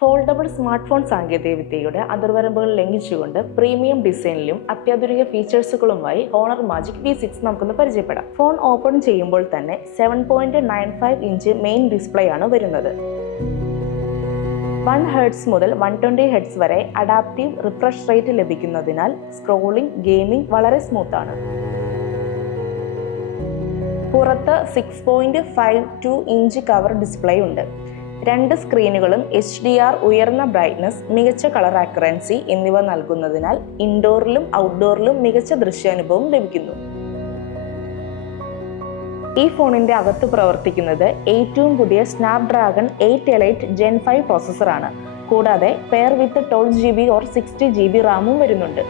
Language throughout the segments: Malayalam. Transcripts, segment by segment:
ഫോൾഡബിൾ സ്മാർട്ട് ഫോൺ സാങ്കേതികവിദ്യയുടെ അതിർവരമ്പുകൾ ലംഘിച്ചുകൊണ്ട് പ്രീമിയം ഡിസൈനിലും അത്യാധുനിക ഫീച്ചേഴ്സുകളുമായി ഹോണർ മാജിക് V6 നമുക്കൊന്ന് പരിചയപ്പെടാം. ഫോൺ ഓപ്പൺ ചെയ്യുമ്പോൾ തന്നെ 7.95 ഇഞ്ച് മെയിൻ ഡിസ്പ്ലേ ആണ് വരുന്നത്. 1 Hz മുതൽ 120 Hz വരെ അഡാപ്റ്റീവ് റിഫ്രഷ് റേറ്റ് ലഭിക്കുന്നതിനാൽ സ്ക്രോളിംഗ്, ഗെയിമിംഗ് വളരെ സ്മൂത്ത് ആണ്. പുറത്ത് 6.52 ഇഞ്ച് കവർ ഡിസ്പ്ലേ ഉണ്ട്. 2 സ്ക്രീനുകളും HDR, ഉയർന്ന ബ്രൈറ്റ്നസ്, മികച്ച കളർ ആക്യുറൻസി എന്നിവ നൽകുന്നതിനാൽ ഇൻഡോറിലും ഔട്ട്ഡോറിലും മികച്ച ദൃശ്യാനുഭവം ലഭിക്കുന്നു. ഈ ഫോണിന്റെ അകത്ത് പ്രവർത്തിക്കുന്നത് ഏറ്റവും പുതിയ സ്നാപ്ഡ്രാഗൺ 8 Elite Gen 5 പ്രോസസ്സറാണ്. കൂടാതെ pair with 12GB or 60GB റാമും വരുന്നുണ്ട്.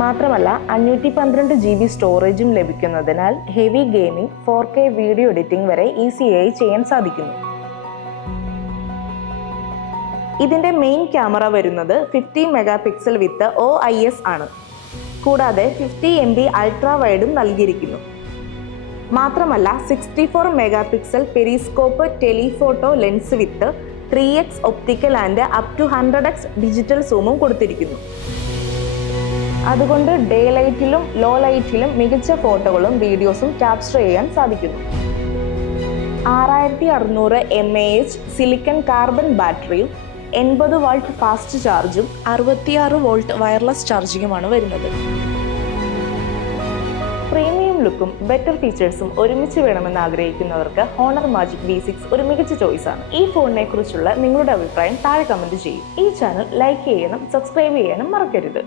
മാത്രമല്ല 512GB സ്റ്റോറേജും ലഭിക്കുന്നതിനാൽ heavy gaming, 4K video editing വരെ ഈസിയായി ചെയ്യാൻ സാധിക്കുന്നു. ഇതിന്റെ മെയിൻ ക്യാമറ വരുന്നത് 50 മെഗാപിക്സൽ വിത്ത് OIS ആണ്. കൂടാതെ 50 MB അൾട്രാ വൈഡും നൽകിയിരിക്കുന്നു. മാത്രമല്ല 64 megapixel periscope telephoto lens with 3x optical and up to 100x digital സൂമും കൊടുത്തിരിക്കുന്നു. അതുകൊണ്ട് ഡേ ലൈറ്റിലും ലോ ലൈറ്റിലും മികച്ച ഫോട്ടോകളും വീഡിയോസും ക്യാപ്ചർ ചെയ്യാൻ സാധിക്കുന്നു. 6600 mAh സിലിക്കൺ കാർബൺ ബാറ്ററിയും 80 വാട്ട് ഫാസ്റ്റ് ചാർജും 66 വോൾട്ട് വയർലെസ് ചാർജിങ്ങുമാണ് വരുന്നത്. പ്രീമിയം ലുക്കും ബെറ്റർ ഫീച്ചേഴ്സും ഒരുമിച്ച് വേണമെന്ന് ആഗ്രഹിക്കുന്നവർക്ക് ഹോണർ മാജിക് V6 ഒരു മികച്ച ചോയ്സ് ആണ്. ഈ ഫോണിനെ കുറിച്ചുള്ള നിങ്ങളുടെ അഭിപ്രായം താഴെ കമന്റ് ചെയ്യും. ഈ ചാനൽ ലൈക്ക് ചെയ്യണം, സബ്സ്ക്രൈബ് ചെയ്യാനും മറക്കരുത്.